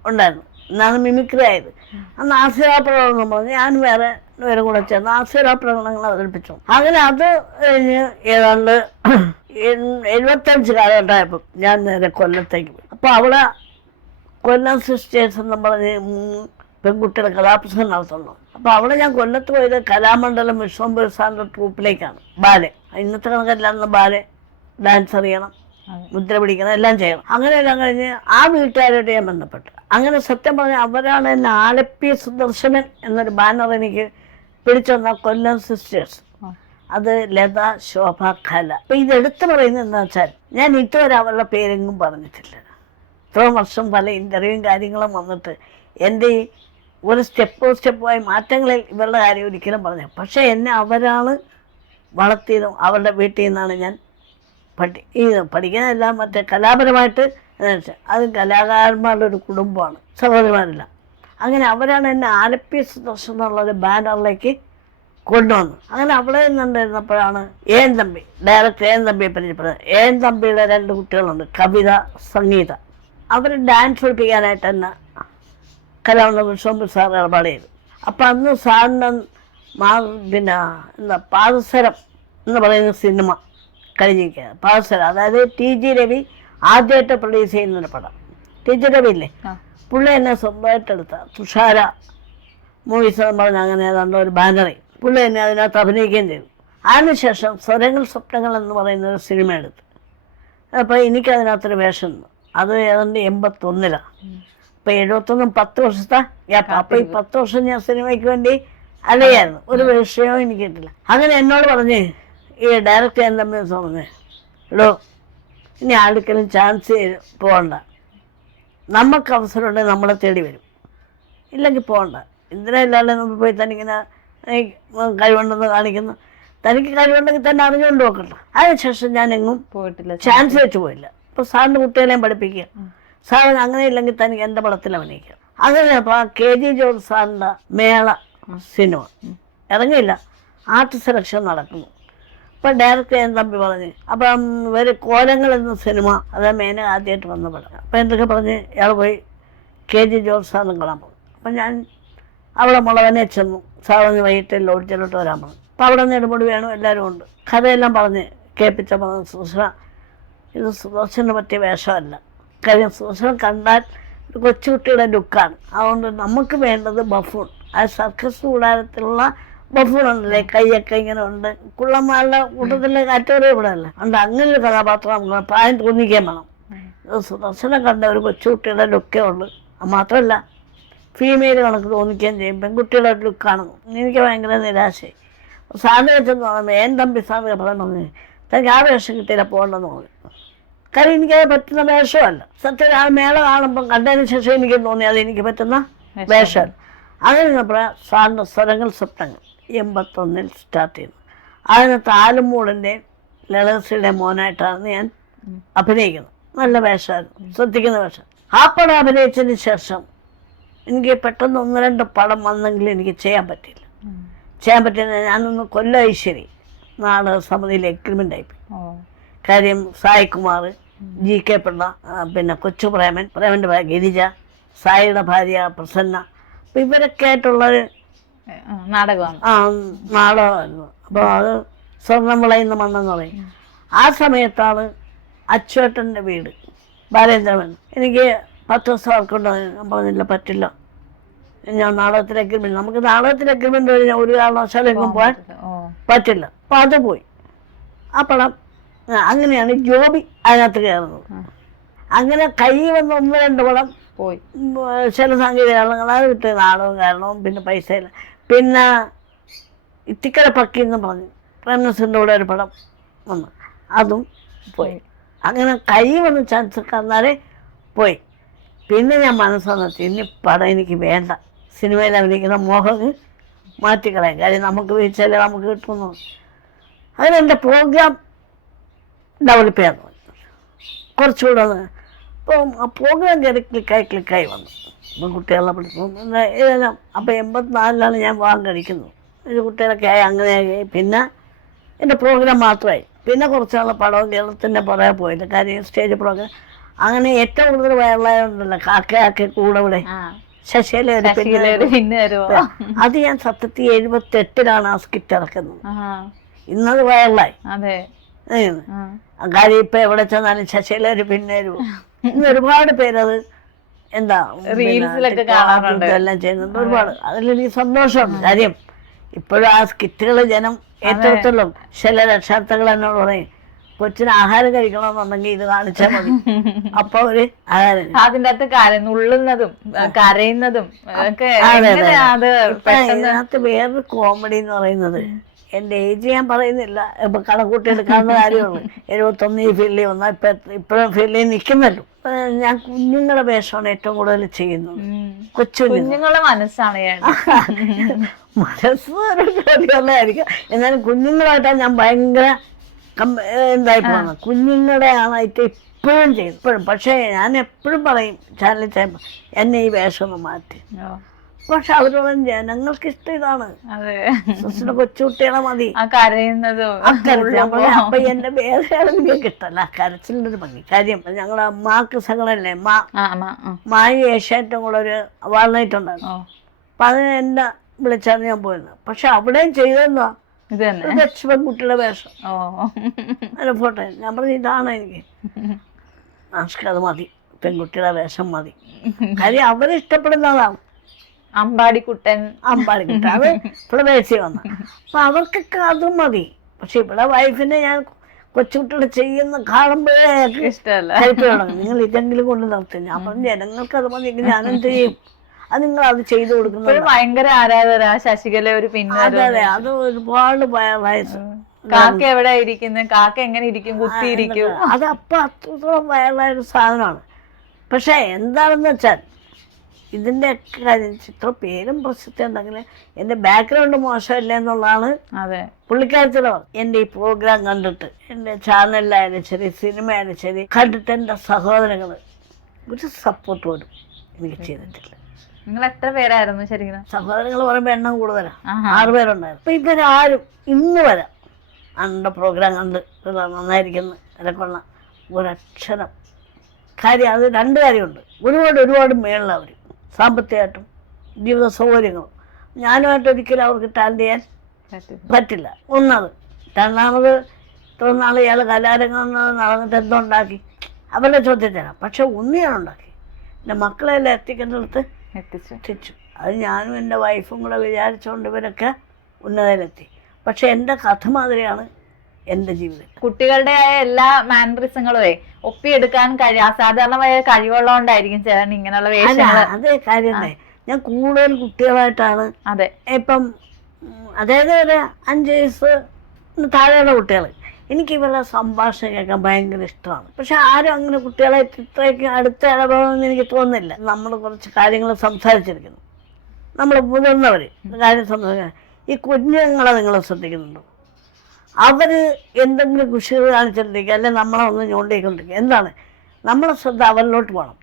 ഉണ്ടായിരുന്നു. എന്നാണ് മിമിക്രി ആയത്. അന്ന് ആസ്യകലാപ്രകടനം പറഞ്ഞ് ഞാൻ വേറെ കൂടെ ചേർന്ന് ആസ്യകലാപ്രകടനങ്ങൾ അവതരിപ്പിച്ചു. അങ്ങനെ അത് കഴിഞ്ഞ് ഏതാണ്ട് 75 കാലഘട്ടമായപ്പോൾ ഞാൻ നേരെ കൊല്ലത്തേക്ക് പോയി. അപ്പോൾ അവിടെ കൊല്ലം സിസ്റ്റേഴ്സ് എന്ന് പറഞ്ഞ് 3 പെൺകുട്ടിയുടെ കഥാപ്രസംഗം നടത്തുന്നു. അപ്പോൾ അവിടെ ഞാൻ കൊല്ലത്ത് പോയത് കലാമണ്ഡലം വിശ്വംഭർ സാറിൻ്റെ ട്രൂപ്പിലേക്കാണ്. ബാലെ, ഇന്നത്തെ കണക്കെല്ലാം ബാലെ ഡാൻസ് അറിയണം, മുദ്ര പിടിക്കണം, എല്ലാം ചെയ്യണം. അങ്ങനെയെല്ലാം കഴിഞ്ഞ് ആ വീട്ടുകാരോട് ഞാൻ ബന്ധപ്പെട്ടു. അങ്ങനെ സത്യം പറഞ്ഞാൽ അവരാണ് എന്നെ ആലപ്പി സുദർശനൻ എന്നൊരു ബാനർ എനിക്ക് പിടിച്ചു തന്ന കൊല്ലം സിസ്റ്റേഴ്സ്. അത് ലത, ശോഭ, കല. അപ്പം ഇതെടുത്ത് പറയുന്നത് എന്താ വെച്ചാൽ ഞാൻ ഇതുവരെ അവരുടെ പേരെങ്ങും പറഞ്ഞിട്ടില്ല. ഇത്രയും വർഷം പല ഇൻ്റർവ്യൂവും കാര്യങ്ങളും വന്നിട്ട് എൻ്റെ ഈ ഒരു സ്റ്റെപ്പായി മാറ്റങ്ങളിൽ ഇവരുടെ കാര്യം ഒരിക്കലും പറഞ്ഞു. പക്ഷേ എന്നെ അവരാണ് വളർത്തിയതും അവരുടെ വീട്ടിൽ നിന്നാണ് ഞാൻ പഠിക്കാനെല്ലാം മറ്റേ കലാപരമായിട്ട് അത് കലാകാരന്മാരുടെ ഒരു കുടുംബമാണ്, സഹോദരിമാരെല്ലാം. അങ്ങനെ അവരാണ് എന്നെ ആലപ്പി സുദർശനം എന്നുള്ളൊരു ബാനറിലേക്ക് കൊണ്ടുവന്നു. അങ്ങനെ അവിടെ നിന്നുണ്ടായിരുന്നപ്പോഴാണ് എൻ തമ്പി, ഡയറക്ടർ എൻ തമ്പിയെ പരിചയപ്പെടുന്നത്. എൻ തമ്പിയുടെ 2 കുട്ടികളുണ്ട്, കവിത, സംഗീത. അവർ ഡാൻസ് പഠിപ്പിക്കാനായിട്ട് തന്നെ കലാമണ്ഡലം വിശ്വംഭർ സാർ ഏർപ്പാട് ചെയ്തു. അപ്പം അന്ന് സാറിന് പിന്നെ എന്താ പാദസരം എന്ന് പറയുന്ന സിനിമ കഴിഞ്ഞിരിക്കുകയാണ്. പാദസരം, അതായത് TG രവി ആദ്യമായിട്ട് പ്രൊഡ്യൂസ് ചെയ്യുന്നൊരു പടം. TG രവി ഇല്ലേ, പുള്ളി എന്നെ സ്വന്തമായിട്ട് എടുത്ത തുഷാര മൂവീസ് എന്ന് പറഞ്ഞ അങ്ങനെ ഏതാണ്ട് ഒരു ബാനറി പുള്ളി എന്നെ അതിനകത്ത് അഭിനയിക്കുകയും ചെയ്തു. അതിനുശേഷം സ്വരങ്ങൾ സ്വപ്നങ്ങൾ എന്ന് പറയുന്ന ഒരു സിനിമ എടുത്തു. അപ്പോൾ എനിക്കതിനകത്തൊരു വേഷം, അത് ഏതാണ്ട് 81-ലാണ്. അപ്പോൾ 71 10 വർഷത്തെ ഗ്യാപ്പ്. അപ്പോൾ ഈ 10 വർഷം ഞാൻ സിനിമയ്ക്ക് വേണ്ടി അലയായിരുന്നു, ഒരു വിഷയവും എനിക്ക് കിട്ടില്ല. അങ്ങനെ എന്നോട് പറഞ്ഞ് ഈ ഡയറക്ടർ ഞാൻ തമ്മിൽ പറഞ്ഞ്, എടോ ഇനി ആർക്കെങ്കിലും ചാൻസ് പോകണ്ട, നമുക്ക് അവസരം ഉണ്ടെങ്കിൽ നമ്മളെ തേടി വരും, ഇല്ലെങ്കിൽ പോകണ്ട. എന്തിനാല്ലാതെ നമ്മൾ പോയി തനിക്കിങ്ങനെ കഴിവുണ്ടെന്ന് കാണിക്കുന്നു. തനിക്ക് കഴിവുണ്ടെങ്കിൽ തന്നെ അറിഞ്ഞുകൊണ്ട് നോക്കണ്ട. അതിനുശേഷം ഞാൻ എങ്ങും പോയിട്ടില്ല, ചാൻസ് വെച്ച് പോയില്ല. ഇപ്പോൾ സാറിൻ്റെ കുട്ടികളെയും പഠിപ്പിക്കുക, സാറിന് അങ്ങനെ ഇല്ലെങ്കിൽ തനിക്ക് എൻ്റെ പടത്തിൽ അഭിനയിക്കാം. അങ്ങനെ അപ്പോൾ KG ജോർജ് സാറിൻ്റെ മേള സിനിമ ഇറങ്ങിയില്ല, ആർട്ട് സെലക്ഷൻ നടക്കുന്നു. അപ്പം ഡയറക്ടർ ഞാൻ തമ്പി പറഞ്ഞ്, അപ്പം ഇവർ കോലങ്ങൾ എന്ന സിനിമ അത് മേന ആദ്യമായിട്ട് വന്ന പടം. അപ്പം എന്തൊക്കെ പറഞ്ഞ് ഇയാൾ പോയി KG ജോർജ് സാറിന് കാണാൻ പോകും. അപ്പം ഞാൻ അവിടെ മുളവനെ ചെന്നു, സാറിന് വൈകിട്ട് ലോഡ്ജിലോട്ട് വരാൻ പറഞ്ഞു. അപ്പം അവിടെ നെടുമുടി വേണം, എല്ലാവരും ഉണ്ട്. കഥയെല്ലാം പറഞ്ഞ് കേൾപ്പിച്ച പറഞ്ഞു, സുദർശന ഇത് സുദർശന് പറ്റിയ വേഷമല്ല. കാര്യം സുദർശനം കണ്ടാൽ ഒരു കൊച്ചുകുട്ടിയുടെ ലുക്കാണ്. അതുകൊണ്ട് നമുക്ക് വേണ്ടത് ബഫൂൺ, ആ സർക്കസ് കൂടാരത്തിലുള്ള ബഫൂണുണ്ടല്ലേ, കൈയൊക്കെ ഇങ്ങനെ ഉണ്ട്, കുള്ളന്മാരുടെ കൂട്ടത്തിലെ കാറ്റോടെ ഇവിടെ അല്ല. അതുകൊണ്ട് അങ്ങനെ ഒരു കഥാപാത്രം നമുക്ക് പ്രായം തോന്നിക്കാൻ വേണം. സുദർശനം കണ്ട ഒരു കൊച്ചുകുട്ടിയുടെ ലുക്കേ ഉള്ളു. അത് മാത്രമല്ല ഫീമെയിൽ കണക്ക് തോന്നിക്കുകയും ചെയ്യും, പെൺകുട്ടിയുടെ ഒരു ലുക്കാണ്. എനിക്ക് ഭയങ്കര നിരാശയായി. സാറിന് വെച്ചെന്ന് പറയുമ്പോൾ ഏൻ തമ്പി സാറിന് പറഞ്ഞു, തനിക്ക് ആ വേഷം കിട്ടിയില്ല, പോകണ്ടെന്ന് പറഞ്ഞു. കാര്യം എനിക്കത് പറ്റുന്ന വേഷമല്ല. സത്യം ആ മേള കാണുമ്പം കണ്ടതിന് ശേഷം എനിക്ക് തോന്നി അത് എനിക്ക് പറ്റുന്ന വേഷമല്ല. അങ്ങനെ സാറിൻ്റെ സ്വരങ്ങൾ സ്വപ്നങ്ങൾ 81 സ്റ്റാർട്ട് ചെയ്യുന്നു. അതിനകത്ത് ആലുമൂടിൻ്റെ ലളിതശ്രീയുടെ മോനായിട്ടാണ് ഞാൻ അഭിനയിക്കുന്നത്. നല്ല വേഷമായിരുന്നു, ശ്രദ്ധിക്കുന്ന വേഷം. ആ പടം അഭിനയിച്ചതിന് ശേഷം എനിക്ക് പെട്ടെന്ന് 1-2 പടം വന്നെങ്കിലും എനിക്ക് ചെയ്യാൻ പറ്റിയില്ല. ഞാനൊന്ന് കൊല്ലം ഐശ്വരി നാടക സമിതിയിൽ എഗ്രിമെൻ്റ് ആയിപ്പോയി. കാര്യം സായികുമാർ, GK പിള്ള, പിന്നെ കൊച്ചു പ്രേമൻ്റെ ഭാര്യ ഗിരിജ, സായിയുടെ ഭാര്യ പ്രസന്ന, അപ്പം ഇവരൊക്കെ ആയിട്ടുള്ളൊരു നാടകമായിരുന്നു. അപ്പോൾ അത് സ്വർണ്ണം വിളയുന്ന മണ്ണെന്ന് പറയും. ആ സമയത്താണ് അച്ചുവേട്ടൻ്റെ വീട് ബാലേന്ദ്രൻ. എനിക്ക് 10 ദിവസം ആൾക്കൊണ്ട് ഞാൻ പറഞ്ഞില്ല, പറ്റില്ല, ഞാൻ നാടകത്തിൽ എഗ്രിമെൻറ്റ്, നമുക്ക് നാടകത്തിൽ എഗ്രിമെൻറ്റ് കഴിഞ്ഞാൽ ഒരു കാരണവശാലും എങ്ങും പോകാൻ പറ്റില്ല. അപ്പം അത് പോയി. ആ പടം അങ്ങനെയാണ് ജോബി അതിനകത്ത് കയറുന്നത്. അങ്ങനെ കൈ വന്ന് 1-2 പടം പോയി. ചില സാങ്കേതിക കാരണങ്ങളാണ് വിട്ട്, നാടകം കാരണവും പിന്നെ പൈസയില്ല. പിന്നെ ഇത്തിക്കര പക്കി എന്ന് പറഞ്ഞു പ്രേംനസറിൻ്റെ കൂടെ ഒരു പടം വന്നു, അതും പോയി. അങ്ങനെ കൈ വന്ന് ചാൻസ് കന്നാലേ പോയി. പിന്നെ ഞാൻ മനസ്സെന്നെത്തി, ഇനി പടം എനിക്ക് വേണ്ട, സിനിമയിൽ അഭിനയിക്കുന്ന മോഹം മാറ്റിക്കളയാം. കാര്യം നമുക്ക് വീഴ്ചയില്ല, നമുക്ക് കിട്ടുന്നു. അങ്ങനെ എൻ്റെ പ്രോഗ്രാം ഡെവലപ്പ് ചെയ്യാൻ തോന്നി കുറച്ചുകൂടെ. അപ്പം ആ പ്രോഗ്രാം കയറി ക്ലിക്കായി വന്നു. അപ്പം കുട്ടികളെ പഠിക്കും ഇതെല്ലാം. അപ്പം 84-ലാണ് ഞാൻ വിവാഹം കഴിക്കുന്നത്. ഒരു കുട്ടികളൊക്കെ ആയി, അങ്ങനെയായി. പിന്നെ എൻ്റെ പ്രോഗ്രാം മാത്രമായി. പിന്നെ കുറച്ച് നാൾ പടവും കേരളത്തിൻ്റെ പുറകെ പോയില്ല, കാര്യം സ്റ്റേജ് പ്രോഗ്രാം. അങ്ങനെ ഏറ്റവും കൂടുതൽ വയറുള്ളതുണ്ടല്ലോ കാക്കയാക്കി കൂടെ ഇവിടെ ശശിയിലെ അത് ഞാൻ സത്യത്തിൽ 78-ലാണ് ആ സ്കിറ്റ് ഇറക്കുന്നത്. ഇന്നത് വയറലായി. കാര്യം ഇപ്പൊ എവിടെ ചെന്നാലും ശശിയിലൊരു പിന്നെ ഇന്ന് ഒരുപാട് പേരത് എന്താ എല്ലാം ചെയ്യുന്നുണ്ട് ഒരുപാട്. അതിലെനിക്ക് സന്തോഷമുണ്ട്. കാര്യം ഇപ്പോഴും ആ സ്കിറ്റുകൾ ജനം ഏറ്റെടുത്തുള്ളൂ. ചില രക്ഷാർത്ഥകൾ എന്നോട് പറയും, കൊച്ചിന് ആഹാരം കഴിക്കണമെന്നുണ്ടെങ്കിൽ ഇത് കാണിച്ചാൽ മതി. അപ്പൊ ഒരു അതിൻ്റെ അകത്ത് നുള്ളുന്നതും കരയുന്നതും ഇതിനകത്ത് വേറൊരു കോമഡി എന്ന് പറയുന്നത്, എൻ്റെ ഏജ് ഞാൻ പറയുന്നില്ല, ഇപ്പൊ കണക്കൂട്ടിയെടുക്കാവുന്ന കാര്യമുള്ളൂ. 71 ഈ ഫീൽഡിൽ വന്നാൽ ഇപ്പോഴും ഫീൽഡിൽ നിൽക്കുന്നല്ലോ. ഞാൻ കുഞ്ഞുങ്ങളുടെ വേഷമാണ് ഏറ്റവും കൂടുതൽ ചെയ്യുന്നത്. കുഞ്ഞുങ്ങളുടെ മനസ്സാണ് മനസ്സായിരിക്കും. എന്നാലും കുഞ്ഞുങ്ങളായിട്ടാണ് ഞാൻ ഭയങ്കര എന്തായി പോകുന്നത്. കുഞ്ഞുങ്ങളുടെ ആണായിട്ട് ഇപ്പോഴും ചെയ്യും ഇപ്പോഴും. പക്ഷേ ഞാൻ എപ്പോഴും പറയും ചാനലിൽ ചെയ്യുമ്പോൾ എന്നെ ഈ വേഷം ഒന്ന് മാറ്റി. പക്ഷെ അവരോട് ജനങ്ങൾക്ക് ഇഷ്ടം ഇതാണ്, കൊച്ചുകുട്ടികളെ മതി. അപ്പൊ എന്റെ വേറെ എനിക്ക് ഇഷ്ടമല്ല കരച്ചിലിന്റെ ഒരു ഭംഗി. കാര്യം ഞങ്ങളുടെ അമ്മാക്ക് സകളല്ലേ, മായി ഏഷ്യാറ്റും കൂടെ ഒരു അവാർഡ് നൈറ്റ് ഉണ്ടായിരുന്നു. അപ്പൊ അതിന് എന്നെ വിളിച്ചാണ് ഞാൻ പോയിരുന്നത്. പക്ഷെ അവിടെയും ചെയ്തെന്താ പെൺകുട്ടിയുടെ വേഷം. അതിന്റെ ഫോട്ടോ ഞാൻ പറഞ്ഞു ഇതാണ് എനിക്ക് അത് മതി, പെൺകുട്ടിയുടെ വേഷം മതി. കാര്യം അവരെ ഇഷ്ടപ്പെടുന്നതാണ്. അമ്പാടിക്കുട്ടൻ അത് പ്രദേശി വന്ന. അപ്പൊ അവർക്കൊക്കെ അതും മതി. പക്ഷെ ഇവിടെ വൈഫിനെ ഞാൻ കൊച്ചുകുട്ടികൾ ചെയ്യുന്ന കാണുമ്പോഴേ ഇഷ്ടമല്ല. നിങ്ങൾ ഇതെങ്കിലും കൊണ്ട് നിർത്തി. ഞാൻ പറഞ്ഞു ജനങ്ങൾക്ക് അത് മതി, ഞാനും ചെയ്യും. അത് നിങ്ങൾ അത് ചെയ്തു കൊടുക്കുന്നത്. ഭയങ്കര ആരാധന ശശികല ഒരു അതെ അതെ, അത് ഒരുപാട് വയസ്സ്. കാക്ക എവിടെ ഇരിക്കുന്നത്, കാക്ക എങ്ങനെ ഇരിക്കും, കുത്തിയിരിക്കും, അത് അപ്പൊ അത്രത്തോളം വയറുള്ള ഒരു സാധനമാണ്. പക്ഷെ എന്താണെന്ന് വെച്ചാൽ ഇതിന്റെ കാര്യം ചിത്ര പേരും പ്രസിദ്ധി ഉണ്ടെങ്കിൽ എന്റെ ബാക്ക്ഗ്രൗണ്ട് മോശമല്ല എന്നുള്ളതാണ് പുള്ളിക്കാരത്തിലെ. എന്റെ ഈ പ്രോഗ്രാം കണ്ടിട്ട്, എന്റെ ചാനലിലായാലും ശരി, സിനിമയായാലും ശരി, കണ്ടിട്ട് എന്റെ സഹോദരങ്ങൾ ഒരു സപ്പോർട്ട് പോലും എനിക്ക് ചെയ്തിട്ടില്ല. നിങ്ങൾ എത്ര പേരായിരുന്നു ശരിക്കും? സഹോദരങ്ങൾ പറയുമ്പോ എണ്ണം കൂടുതലാണ്, 6 പേരുണ്ടായിരുന്നു. അപ്പൊ ഇവരാരും ഇന്ന് വരെ അന്റെ പ്രോഗ്രാം കണ്ട് നന്നായിരിക്കുന്നു ഇതൊക്കെയുള്ള ഒരക്ഷരം കാര്യം. അത് 2 കാര്യമുണ്ട്. ഒരുപാട് മേളിൽ അവർ സാമ്പത്തികമായിട്ടും ജീവിത സൗകര്യങ്ങളും ഞാനുമായിട്ട് ഒരിക്കലും അവർക്ക് ടാലന്റ് ചെയ്യാൻ പറ്റില്ല. ഒന്നത്. രണ്ടാമത് ഇത്ര നാൾ ഇയാൾ കലാരംഗം നടന്നിട്ട് എന്തുണ്ടാക്കി അവരുടെ ചോദ്യത്തിനാണ്. പക്ഷെ ഞാൻ ഉണ്ടാക്കി, എൻ്റെ മക്കളെല്ലാം എത്തിക്കുന്നിടത്ത് എത്തിച്ചു. അത് ഞാനും എൻ്റെ വൈഫും കൂടെ വിചാരിച്ചുകൊണ്ട് ഇവരൊക്കെ ഉന്നതയിലെത്തി. പക്ഷെ എൻ്റെ കഥ മാതിരിയാണ് എൻ്റെ ജീവിതം. കുട്ടികളുടെ എല്ലാ മാനറിസങ്ങളെ ഒപ്പിയെടുക്കാൻ അസാധാരണമായ കഴിവുള്ളതുകൊണ്ടായിരിക്കും ചേട്ടൻ ഇങ്ങനെയുള്ള വേഷങ്ങൾ. അതേ കാര്യമല്ലേ, ഞാൻ കൂടുതൽ കുട്ടികളായിട്ടാണ്. അതെ, ഇപ്പം അതായത് ഒരു 5 വയസ്സ് താഴെയുള്ള കുട്ടികൾ, എനിക്ക് ഇവരുടെ സംഭാഷണം കേൾക്കാൻ ഭയങ്കര ഇഷ്ടമാണ്. പക്ഷെ ആരും അങ്ങനെ കുട്ടികളെ ഇത്രയ്ക്ക് അടുത്ത ഇടപെടണമെന്ന് എനിക്ക് തോന്നുന്നില്ല. നമ്മൾ കുറച്ച് കാര്യങ്ങൾ സംസാരിച്ചിരിക്കുന്നു, നമ്മൾ മുതിർന്നവർ കാര്യം സംസാരിക്കാൻ. ഈ കുഞ്ഞുങ്ങളെ നിങ്ങൾ ശ്രദ്ധിക്കുന്നുണ്ടോ? അവർ എന്തെങ്കിലും കുഷികൾ കാണിച്ചിട്ടിരിക്കുക, അല്ലെങ്കിൽ നമ്മളെ ഒന്ന് ഞോണ്ടിക്കൊണ്ടിരിക്കുക. എന്താണ് നമ്മളെ ശ്രദ്ധ അവരിലോട്ട് പോകണം.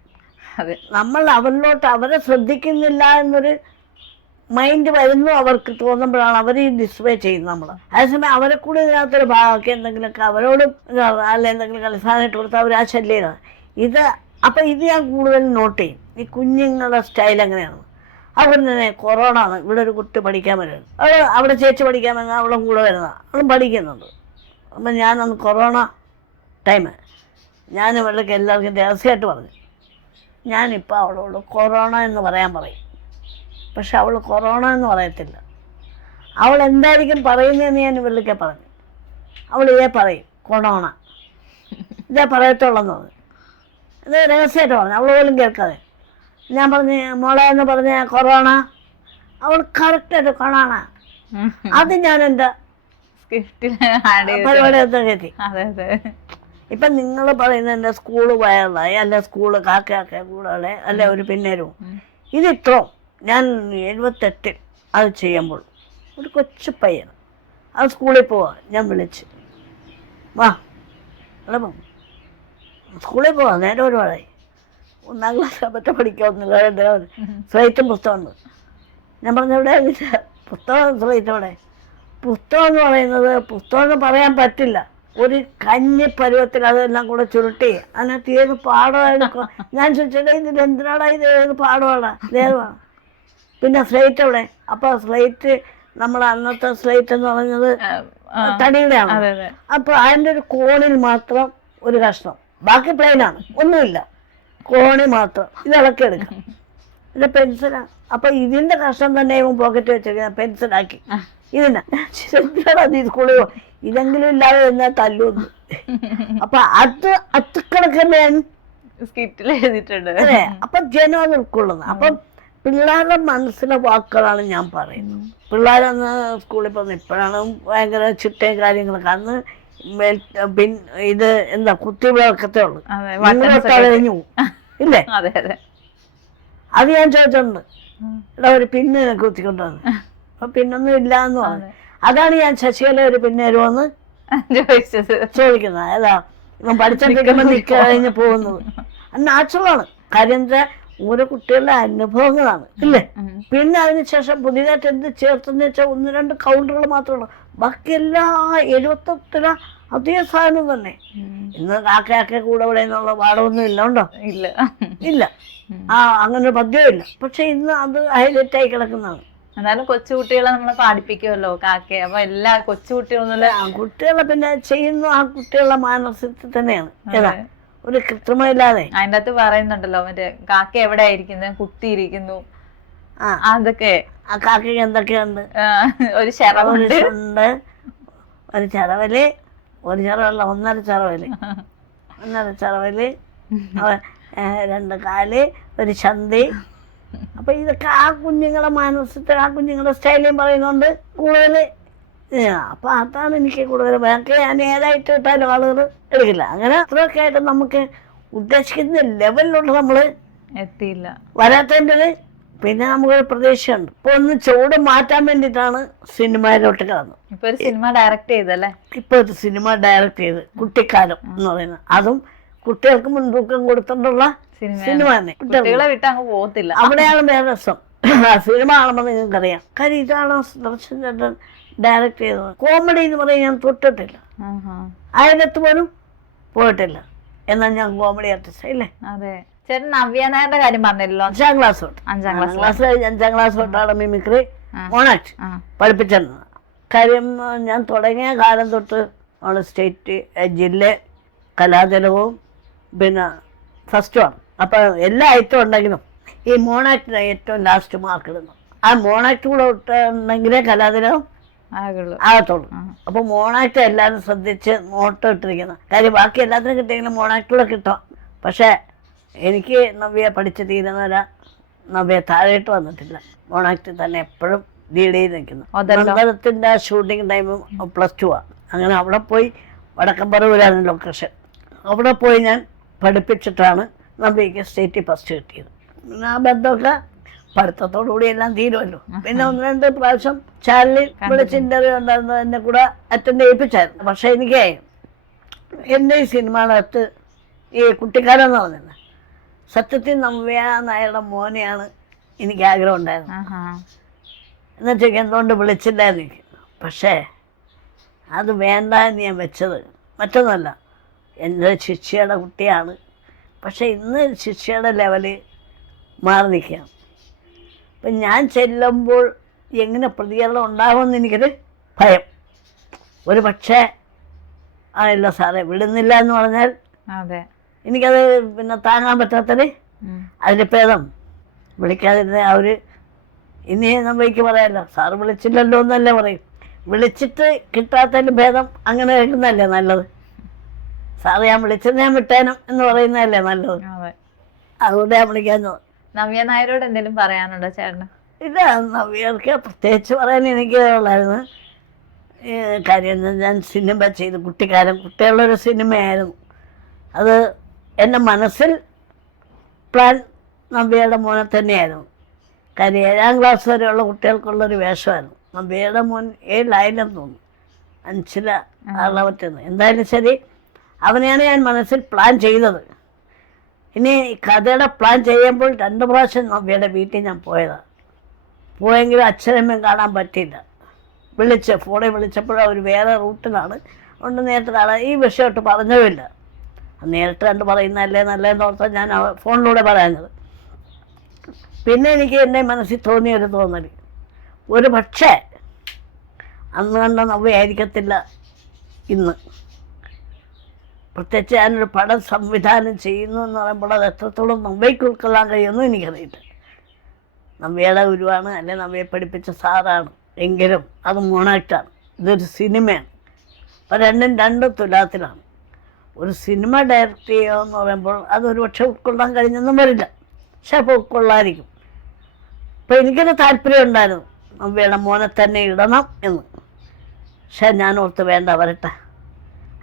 നമ്മൾ അവരെ ശ്രദ്ധിക്കുന്നില്ല എന്നൊരു മൈൻഡ് വരുന്നു അവർക്ക് തോന്നുമ്പോഴാണ് അവർ ഈ ഡിസ്പ്ലേ ചെയ്യുന്നത്. നമ്മൾ അതേസമയം അവരെ കൂടി ഇതിനകത്തൊരു ഭാഗമൊക്കെ എന്തെങ്കിലുമൊക്കെ അവരോടും അല്ല എന്തെങ്കിലും കളിസാനായിട്ട് കൊടുത്താൽ അവർ ആ ശല്യമാണ് ഇത്. അപ്പം ഇത് ഞാൻ കൂടുതൽ നോട്ട് ചെയ്യും. ഈ കുഞ്ഞുങ്ങളുടെ സ്റ്റൈൽ എങ്ങനെയാണ്. അവർ തന്നെ കൊറോണ ആണ്, ഇവിടെ ഒരു കുട്ടി പഠിക്കാൻ വരുന്നത്, അവിടെ ചേച്ചി പഠിക്കാൻ വരുന്ന അവളും കൂടെ വരുന്നതാണ്, അവളും പഠിക്കുന്നുണ്ട്. അപ്പം ഞാനന്ന് കൊറോണ ടൈം ഞാൻ ഇവർക്ക് എല്ലാവർക്കും രഹസ്യമായിട്ട് പറഞ്ഞു, ഞാനിപ്പോൾ അവളോട് കൊറോണ എന്ന് പറയാൻ പറയും. പക്ഷെ അവൾ കൊറോണ എന്ന് പറയത്തില്ല. അവൾ എന്തായിരിക്കും പറയുന്നതെന്ന് ഞാൻ ഇവരിലൊക്കെ പറഞ്ഞു. അവൾ പറയും കൊറോണ, ഇതേ പറയത്തുള്ളെന്ന് പറഞ്ഞു. ഇത് രഹസ്യമായിട്ട് പറഞ്ഞു, അവൾ പോലും കേൾക്കാതെ. ഞാൻ പറഞ്ഞ് മോളെ എന്ന് പറഞ്ഞ കൊറോണ, അവൾ കറക്റ്റായിട്ട് കൊറോണ. അത് ഞാൻ എൻ്റെ പരിപാടി എത്തി. ഇപ്പം നിങ്ങൾ പറയുന്ന എൻ്റെ സ്കൂള് വയറായി, അല്ല സ്കൂള് കാക്കയാക്ക കൂടെ, അല്ല ഒരു പിന്നേരവും. ഇത് ഇത്രയും ഞാൻ 78 അത് ചെയ്യുമ്പോൾ ഒരു കൊച്ചു പയ്യൻ അത് സ്കൂളിൽ പോവാ. ഞാൻ വിളിച്ച് വാ എളുപ്പം സ്കൂളിൽ പോവാ, നേരെ ഒരുപാടായി. 1ാം ക്ലാസ് പറ്റ പഠിക്കാവുന്നില്ല, സ്ലേറ്റും പുസ്തകമുണ്ട്. ഞാൻ പറഞ്ഞവിടെ പുസ്തകം സ്ലേറ്റ് അവിടെ. പുസ്തകം എന്ന് പറയുന്നത് പുസ്തകം എന്ന് പറയാൻ പറ്റില്ല. ഒരു കഞ്ഞി പരുവത്തിൽ അതെല്ലാം കൂടെ ചുരുട്ടി അതിനകത്ത് ഏത് പാടമാണ്. ഞാൻ ചോദിച്ചിട്ട് ഇതിൽ എന്തിനാടാ ഇത്, ഏത് പാടമാണ്, ഇതേതാണ്. പിന്നെ സ്ലേറ്റ് അവിടെ. അപ്പോൾ സ്ലേറ്റ് നമ്മൾ അന്നത്തെ സ്ലേറ്റ് എന്ന് പറഞ്ഞത് തടിയുടെയാണ്. അപ്പോൾ അതിൻ്റെ ഒരു കോണിൽ മാത്രം ഒരു കഷ്ണം, ബാക്കി പ്ലെയിനാണ്, ഒന്നുമില്ല, കോണി മാത്രം. ഇത് ഇളക്കിയെടുക്കാം. ഇത് പെൻസിലാണ്. അപ്പം ഇതിൻ്റെ കഷ്ണം തന്നെ ഇവൻ പോക്കറ്റ് വെച്ചിരിക്കുന്ന പെൻസിലാക്കി. ഇതിനാ ഇത് സ്കൂളിൽ ഇതെങ്കിലും ഇല്ലാതെ എന്നാൽ തല്ലൂന്ന്. അപ്പൊ അത് അത്തുക്കണക്കന്നെ സ്കിറ്റിൽ എഴുതിയിട്ടുണ്ട്. അതെ, അപ്പം ജനം അത് ഉൾക്കൊള്ളുന്നത്. അപ്പം പിള്ളേരുടെ മനസ്സിലെ വാക്കുകളാണ് ഞാൻ പറയുന്നത്. പിള്ളേരന്ന് സ്കൂളിൽ പോകുന്നത് ഇപ്പോഴാണ് ഭയങ്കര ചിട്ടയും കാര്യങ്ങളൊക്കെ. അന്ന് ഇത് എന്താ കുത്തി വിളക്കത്തേ ഉള്ളു, കഴിഞ്ഞു ഇല്ലേ? അത് ഞാൻ ചോദിച്ചിട്ടുണ്ട്, ഇവിടെ ഒരു പിന്ന് കുത്തിക്കൊണ്ടുവന്ന്. അപ്പൊ പിന്നൊന്നും ഇല്ല എന്ന് പറഞ്ഞു. അതാണ് ഞാൻ ശശികല ഒരു പിന്നെ വരുമെന്ന് ചോദിക്കുന്നത്. ഏതാ ഇവൻ പഠിച്ചോണ്ടിരിക്കുമ്പോ നിൽക്ക കഴിഞ്ഞ് പോകുന്നത് നാച്ചുറലാണ്. കാര്യം എന്താ, ഓരോ കുട്ടികളുടെ അനുഭവങ്ങളാണ് ഇല്ലേ. പിന്നെ അതിനുശേഷം പുതിയതായിട്ട് എന്ത് ചേർത്തെന്ന് വെച്ചാൽ 1-2 കൗണ്ടറുകൾ മാത്രമേ. ബാക്കി എല്ലാ 78 അതേ സാധനം തന്നെ. ഇന്ന് കാക്കയാക്കെ കൂടെ ഇവിടെ നിന്നുള്ള പാടമൊന്നും ഇല്ല, ഉണ്ടോ? ഇല്ല. അങ്ങനെ ഒരു പദ്യവും ഇല്ല. പക്ഷെ ഇന്ന് അത് ഹൈലൈറ്റ് ആയി കിടക്കുന്നതാണ്. എന്നാലും കൊച്ചുകുട്ടികളെ നമ്മളെ പാടിപ്പിക്കുമല്ലോ കാക്കയെ. അപ്പൊ എല്ലാ കുട്ടികളെ പിന്നെ ചെയ്യുന്നു ആ കുട്ടികളുടെ മാനസികത്തിൽ തന്നെയാണ്. ഏതാ ഒരു കൃത്രിമയില്ലാതെ. അതിൻ്റെ അകത്ത് പറയുന്നുണ്ടല്ലോ മറ്റേ കാക്ക എവിടെ ആയിരിക്കുന്നത്, കുത്തിയിരിക്കുന്നു, അതൊക്കെ. ആ കാക്കയ്ക്ക് എന്തൊക്കെയുണ്ട്? ഒരു ചിറവുണ്ട്, ഒരു ചിറവല്, ഒരു ചിറവല്ല 1.5 ചിറവല്, 1.5 ചിറവല്, 2 കാല്, ഒരു ചന്തി, അപ്പം ഇതൊക്കെ ആ കുഞ്ഞുങ്ങളുടെ മാനസത്തെ ആ കുഞ്ഞുങ്ങളുടെ സ്റ്റൈലും പറയുന്നതുകൊണ്ട് കൂടുതൽ അപ്പം അതാണ് എനിക്ക് കൂടുതൽ ബാക്കി ഞാൻ ഏതായിട്ട് ഇട്ടാലും ആളുകൾ എടുക്കില്ല. അങ്ങനെ അത്രയൊക്കെ ആയിട്ട് നമുക്ക് ഉദ്ദേശിക്കുന്ന ലെവലിലോട്ട് നമ്മൾ എത്തിയില്ല. വരാത്തതിൻ്റെ പിന്നെ നമുക്കൊരു പ്രതീക്ഷയുണ്ട്. ഇപ്പൊ ഒന്ന് ചൂട് മാറ്റാൻ വേണ്ടിയിട്ടാണ് സിനിമയിലോട്ട് കടന്നത്. ഇപ്പൊ ഒരു സിനിമ ഡയറക്ട് ചെയ്തല്ലേ? ഇപ്പൊ ഒരു സിനിമ ഡയറക്ട് ചെയ്ത് കുട്ടിക്കാലം എന്ന് പറയുന്നത്, അതും കുട്ടികൾക്ക് മുൻതൂക്കം കൊടുത്തിട്ടുള്ള സിനിമ തന്നെ. കുട്ടികളെ വിട്ട് അങ്ങ് പോകത്തില്ല. അവിടെയാണ് വേറെ രസം. സിനിമ കാണുമ്പോൾ നിങ്ങൾക്കറിയാം. കാര്യം ഇതാണ് സുദർശൻ ചേട്ടൻ ഡയറക്ട് ചെയ്തത്. കോമഡി എന്ന് പറയാൻ ഞാൻ തൊട്ടിട്ടില്ല, അതിനകത്ത് പോലും പോയിട്ടില്ല. എന്നാൽ ഞാൻ കോമഡി ആർട്ടിസ്റ്റ് അല്ലേ? അതെ. ചേട്ടൻ നവ്യ നായരുടെ കാര്യം പറഞ്ഞല്ലോ. 5ാം ക്ലാസ് തൊട്ട് 5ാം ക്ലാസ് തൊട്ടാണ് മിമിക്രി മോണാക്ട് പഠിപ്പിച്ചിരുന്നത്. കാര്യം ഞാൻ തുടങ്ങിയ കാലം തൊട്ട് നമ്മൾ സ്റ്റേറ്റ് ജില്ല കലാതിലകവും പിന്നെ ഫസ്റ്റുമാണ്. അപ്പം എല്ലാ ഐറ്റം ഉണ്ടെങ്കിലും ഈ മോണാക്ടിന് ഏറ്റവും ലാസ്റ്റ് മാർക്ക് ഇടുന്നു. ആ മോണാക്ട് കൂടെ ഇട്ടുണ്ടെങ്കിലേ കലാതിലകം ആകത്തുള്ളൂ. അപ്പോൾ മോണാക്ട് എല്ലാവരും ശ്രദ്ധിച്ച് നോട്ട് ഇട്ടിരിക്കുന്നത്. കാര്യം ബാക്കി എല്ലാത്തിനും കിട്ടിയെങ്കിലും മോണാക്ടൂടെ കിട്ടാം. പക്ഷേ എനിക്ക് നവ്യ പഠിച്ച് തീരുന്നവരെ നവ്യ താഴേട്ട് വന്നിട്ടില്ല. മോണാക്ട് തന്നെ എപ്പോഴും ലീഡ് ചെയ്ത് നിൽക്കുന്നു. നന്ദനത്തിൻ്റെ ഷൂട്ടിംഗ് ടൈമും +2 അങ്ങനെ അവിടെ പോയി വടക്കമ്പറൂരാണ് ലൊക്കേഷൻ. അവിടെ പോയി ഞാൻ പഠിപ്പിച്ചിട്ടാണ് നവ്യക്ക് സ്റ്റേറ്റ് ഫസ്റ്റ് കിട്ടിയത്. പിന്നെ ആ ബന്ധമൊക്കെ പഠിത്തത്തോടുകൂടി എല്ലാം തീരുമല്ലോ. പിന്നെ 1-2 പ്രാവശ്യം ചാനലിൽ വിളിച്ച് ഇൻ്റർവ്യൂ ഉണ്ടായിരുന്നു, എന്നെ കൂടെ അറ്റൻഡ് ചെയ്യിപ്പിച്ചായിരുന്നു. പക്ഷേ എനിക്ക് എൻ്റെ ഈ സിനിമകളകത്ത് ഈ കുട്ടിക്കാരെന്ന് പറഞ്ഞത് സത്യത്തിൽ നവ്യ നായരുടെ മോനെയാണ് എനിക്ക് ആഗ്രഹം ഉണ്ടായിരുന്നു. എന്നുവെച്ചാൽ എന്തുകൊണ്ട് വിളിച്ചില്ലായിരുന്നു എനിക്ക്. പക്ഷേ അത് വേണ്ട എന്ന് ഞാൻ വെച്ചത് മറ്റൊന്നുമല്ല, എൻ്റെ ശിക്ഷയുടെ കുട്ടിയാണ്. പക്ഷേ ഇന്ന് ശിക്ഷയുടെ ലെവല് മാറി നിൽക്കുകയാണ്. അപ്പം ഞാൻ ചെല്ലുമ്പോൾ എങ്ങനെ പ്രതികരണം ഉണ്ടാകുമെന്ന് എനിക്കൊരു ഭയം. ഒരു പക്ഷേ ഇല്ല സാറേ വിടുന്നില്ല എന്ന് പറഞ്ഞാൽ എനിക്കത് പിന്നെ താങ്ങാൻ പറ്റാത്തത്. അതിൻ്റെ ഭേദം വിളിക്കാതിരുന്ന അവർ ഇനി നമ്മൾക്ക് പറയാമല്ലോ, സാറ് വിളിച്ചില്ലല്ലോ എന്നല്ലേ പറയും. വിളിച്ചിട്ട് കിട്ടാത്തതിന് ഭേദം അങ്ങനെ കേൾക്കുന്നതല്ലേ നല്ലത്. സാറ് ഞാൻ വിളിച്ചത് ഞാൻ വിട്ടേനം എന്ന് പറയുന്നതല്ലേ നല്ലത്. അതുകൊണ്ട് ഞാൻ വിളിക്കാൻ. നവ്യ നായരോട് എന്തെങ്കിലും പറയാനുണ്ടോ ചേട്ടന്? ഇല്ല, നവ്യർക്ക് പ്രത്യേകിച്ച് പറയാൻ എനിക്ക് ഉള്ളായിരുന്നു. കാര്യം ഞാൻ സിനിമ ചെയ്ത് കുട്ടികളുള്ളൊരു സിനിമയായിരുന്നു അത്. എൻ്റെ മനസ്സിൽ പ്ലാൻ നവ്യയുടെ മോനെ തന്നെയായിരുന്നു. കാര്യം 7ാം ക്ലാസ് വരെയുള്ള കുട്ടികൾക്കുള്ളൊരു വേഷമായിരുന്നു. നവ്യയുടെ മോൻ 7-ആയില്ലെന്ന് തോന്നുന്നു, 5-ല 6-ല പറ്റുന്നത്. എന്തായാലും ശരി, അവനെയാണ് ഞാൻ മനസ്സിൽ പ്ലാൻ ചെയ്തത്. ഇനി കഥയുടെ പ്ലാൻ ചെയ്യുമ്പോൾ 2 പ്രാവശ്യം നവ്യയുടെ വീട്ടിൽ ഞാൻ പോയതാണ്. പോയെങ്കിലും അച്ഛനമ്മയും കാണാൻ പറ്റിയില്ല. ഫോണിൽ വിളിച്ചപ്പോഴും അവർ വേറെ റൂട്ടിലാണ്. അതുകൊണ്ട് നേരിട്ട് കാണാൻ ഈ വിഷയമായിട്ട് പറഞ്ഞതുമില്ല. നേരിട്ട് കണ്ട് പറയുന്നതല്ലേ നല്ലതെന്ന് ഓർത്താൽ ഞാൻ ഫോണിലൂടെ പറയുന്നത്. പിന്നെ എനിക്ക് എൻ്റെ മനസ്സിൽ തോന്നിയൊരു തോന്നൽ, ഒരു പക്ഷേ അന്ന് കണ്ട നവ്യയായിരിക്കത്തില്ല ഇന്ന്. പ്രത്യേകിച്ച് ഞാനൊരു പടം സംവിധാനം ചെയ്യുന്നു എന്ന് പറയുമ്പോൾ അത് എത്രത്തോളം നവ്യയ്ക്ക് ഉൾക്കൊള്ളാൻ കഴിയുമെന്നും എനിക്കറിയില്ല. നവ്യയുടെ ഗുരുവാണ്, അല്ലെങ്കിൽ നവ്യയെ പഠിപ്പിച്ച സാറാണ്, എങ്കിലും അത് മോണാക്റ്റാണ്. ഇതൊരു സിനിമയാണ്. അപ്പോൾ രണ്ടും 2 തുലാത്തിലാണ്. ഒരു സിനിമ ഡയറക്റ്റ് ചെയ്യുക എന്ന് പറയുമ്പോൾ അതൊരു പക്ഷെ ഉൾക്കൊള്ളാൻ കഴിഞ്ഞൊന്നും വരില്ല. പക്ഷെ അപ്പോൾ ഉൾക്കൊള്ളായിരിക്കും. അപ്പോൾ എനിക്കൊരു താല്പര്യം ഉണ്ടായിരുന്നു നവ്യയുടെ മോനെ തന്നെ ഇടണം എന്ന്. പക്ഷെ ഞാൻ ഓർത്ത് വേണ്ട, വരട്ടെ,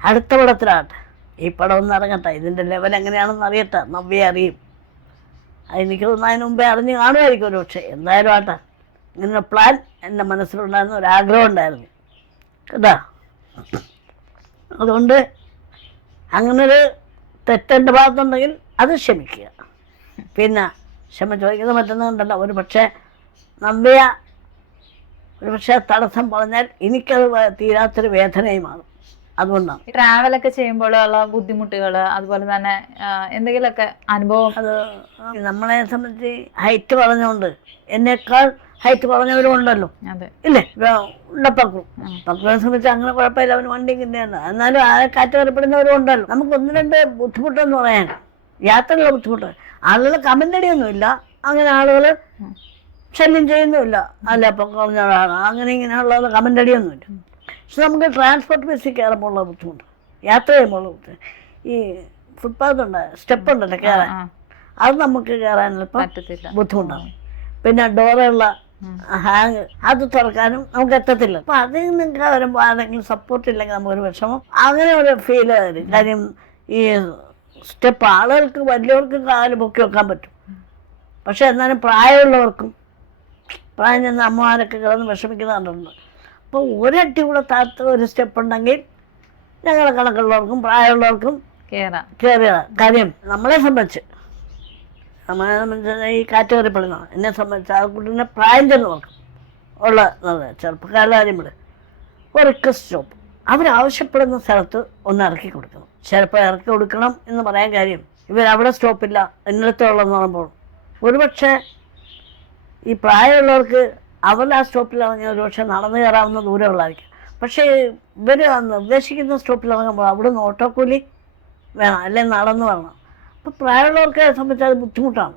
അടുത്ത പടത്തിലാകട്ടെ, ഈ പടം ഒന്ന് ഇറങ്ങട്ടെ, ഇതിൻ്റെ ലെവൽ എങ്ങനെയാണെന്ന് അറിയട്ടെ, നവ്യ അറിയും. അതെനിക്ക് അതിന് മുമ്പേ അറിഞ്ഞ് കാണുമായിരിക്കും ഒരു പക്ഷേ. എന്തായാലും ആട്ടെ, ഇങ്ങനെ പ്ലാൻ എൻ്റെ മനസ്സിലുണ്ടായിരുന്ന ഒരാഗ്രഹം ഉണ്ടായിരുന്നു കേട്ടോ. അതുകൊണ്ട് അങ്ങനൊരു തെറ്റെൻ്റെ ഭാഗത്തുണ്ടെങ്കിൽ അത് ക്ഷമിക്കുക. പിന്നെ ക്ഷമ ചോദിക്കുന്നത് മറ്റൊന്നുണ്ടല്ലോ, ഒരു പക്ഷേ നവ്യ ഒരു പക്ഷേ തടസ്സം പറഞ്ഞാൽ എനിക്കത് തീരാത്തൊരു വേദനയായി മാറും. അതുകൊണ്ടാണ് ട്രാവലൊക്കെ ചെയ്യുമ്പോഴുള്ള ബുദ്ധിമുട്ടുകൾ, അതുപോലെ തന്നെ എന്തെങ്കിലുമൊക്കെ അനുഭവം. അത് നമ്മളെ സംബന്ധിച്ച് ഹൈറ്റ് പറഞ്ഞുകൊണ്ട് എന്നേക്കാൾ ഹൈറ്റ് പറഞ്ഞവരും ഉണ്ടല്ലോ, ഇല്ലേ? പക്രുവിനെ സംബന്ധിച്ച് അങ്ങനെ കുഴപ്പമില്ല, അവന് വണ്ടി കിട്ടിയാണ്. എന്നാലും ആ കാറ്റ് കയറപ്പെടുന്നവരും ഉണ്ടല്ലോ. നമുക്ക് 1-2 ബുദ്ധിമുട്ടെന്ന് പറയാൻ, യാത്രയുള്ള ബുദ്ധിമുട്ട്. ആളുകൾ കമൻ്റ് അടിയൊന്നുമില്ല, അങ്ങനെ ആളുകൾ ശല്യം ചെയ്യുന്നുമില്ല. അല്ല ഇപ്പം കുറഞ്ഞതാണ് അങ്ങനെ ഇങ്ങനെയുള്ള കമൻ്റ് അടിയൊന്നുമില്ല. പക്ഷെ നമുക്ക് ട്രാൻസ്പോർട്ട് ബസ്സിൽ കയറുമ്പോൾ ഉള്ള ബുദ്ധിമുട്ട്, യാത്ര ചെയ്യുമ്പോൾ ബുദ്ധിമുട്ട്. ഈ ഫുട്പാത്ത് ഉണ്ട്, സ്റ്റെപ്പ് ഉണ്ടല്ലോ കയറാൻ, അത് നമുക്ക് കയറാനുള്ള പറ്റത്തില്ല. ബുദ്ധിമുട്ടാണ്. പിന്നെ ഡോറുള്ള ഹാങ് അത് തുറക്കാനും നമുക്ക് എത്തത്തില്ല. അപ്പം അതിൽ നിങ്ങൾക്ക് വരുമ്പോൾ ആരെങ്കിലും സപ്പോർട്ട് ഇല്ലെങ്കിൽ നമുക്കൊരു വിഷമം അങ്ങനെ ഒരു ഫീൽ വരും. കാര്യം ഈ സ്റ്റെപ്പ് ആളുകൾക്ക് വലിയവർക്ക് കാല് പൊക്കി വെക്കാൻ പറ്റും, പക്ഷെ എന്നാലും പ്രായമുള്ളവർക്കും പ്രായം ചെന്ന അമ്മമാരൊക്കെ കിടന്ന് വിഷമിക്കുന്നുണ്ട്. അപ്പോൾ ഒരട്ടി കൂടെ താത്ത ഒരു സ്റ്റെപ്പ് ഉണ്ടെങ്കിൽ ഞങ്ങളെ കണക്കുള്ളവർക്കും പ്രായമുള്ളവർക്കും കയറുക. കാര്യം നമ്മളെ സംബന്ധിച്ച് ഈ കാറ്റഗറി പെടുന്ന എന്നെ സംബന്ധിച്ച് ആ കുട്ടീനെ പ്രായം ചെന്ന് നോക്കും ഉള്ള ചെറുപ്പക്കാരുടെ കാര്യം വിട്. ഒരു റിക്വസ്റ്റ് സ്റ്റോപ്പ് അവരാവശ്യപ്പെടുന്ന സ്ഥലത്ത് ഒന്ന് ഇറക്കി കൊടുക്കണം. ചിലപ്പോൾ ഇറക്കി കൊടുക്കണം എന്ന് പറയാൻ കാര്യം ഇവരവിടെ സ്റ്റോപ്പില്ല എന്നിടത്തുള്ളതെന്ന് പറയുമ്പോൾ ഒരുപക്ഷെ ഈ പ്രായമുള്ളവർക്ക് അവരുടെ ആ സ്റ്റോപ്പിൽ ഇറങ്ങിയ ഒരുപക്ഷെ നടന്നു കയറാവുന്ന ദൂരമുള്ളതായിരിക്കും. പക്ഷേ ഇവർ നിർദ്ദേശിക്കുന്ന സ്റ്റോപ്പിൽ ഇറങ്ങുമ്പോൾ അവിടെ നിന്ന് ഓട്ടോക്കൂലി വേണം, അല്ലെങ്കിൽ നടന്നു വരണം. അപ്പോൾ പ്രായമുള്ളവർക്ക് സംബന്ധിച്ച് അത് ബുദ്ധിമുട്ടാണ്.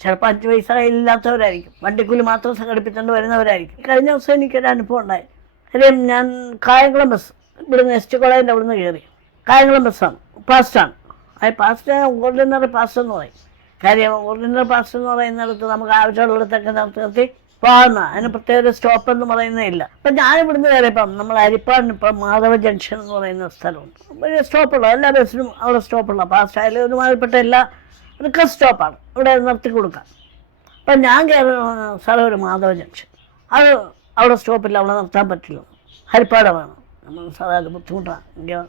ചിലപ്പോൾ 5 പൈസ കയ്യിലില്ലാത്തവരായിരിക്കും, വണ്ടിക്കൂലി മാത്രം സംഘടിപ്പിച്ചുകൊണ്ട് വരുന്നവരായിരിക്കും. കഴിഞ്ഞ ദിവസം എനിക്കൊരു അനുഭവം ഉണ്ടായി. കാര്യം ഞാൻ കായംകുളം ബസ് ഇവിടുന്ന് ST കോളേജിൻ്റെ അവിടുന്ന് കയറി. കായംകുളം ബസ്സാണ്, പാസ്റ്റാണ്. ആ പാസ്റ്റ് ഓർഡിനറി പാസ് എന്ന് പറയും. കാര്യം ഓർഡിനറി പാസ് എന്ന് പറയുന്നിടത്ത് നമുക്ക് ആവശ്യമുള്ളിടത്തൊക്കെ നിർത്തി പോകുന്ന അതിന് പ്രത്യേക ഒരു സ്റ്റോപ്പ് എന്ന് പറയുന്നേ ഇല്ല. അപ്പം ഞാൻ ഇവിടുന്ന് കയറിയപ്പം നമ്മൾ അരിപ്പാടിന് ഇപ്പം മാധവ ജംഗ്ഷൻ എന്ന് പറയുന്ന സ്ഥലമുണ്ട്. വലിയ സ്റ്റോപ്പുള്ള എല്ലാ ബസ്സിനും അവിടെ സ്റ്റോപ്പുള്ള പാസ്റ്റ് ആയാലും ഒരുമാതിരിപ്പെട്ട എല്ലാ റിക്വസ്റ്റ് സ്റ്റോപ്പാണ്, ഇവിടെ നിർത്തി കൊടുക്കാം. അപ്പം ഞാൻ കയറുന്ന സ്ഥലം ഒരു മാധവ ജംഗ്ഷൻ, അത് അവിടെ സ്റ്റോപ്പില്ല, അവിടെ നിർത്താൻ പറ്റില്ല, ഹരിപ്പാട് വേണം. നമ്മൾ സാറേ അത് ബുദ്ധിമുട്ടാണ്, എനിക്ക്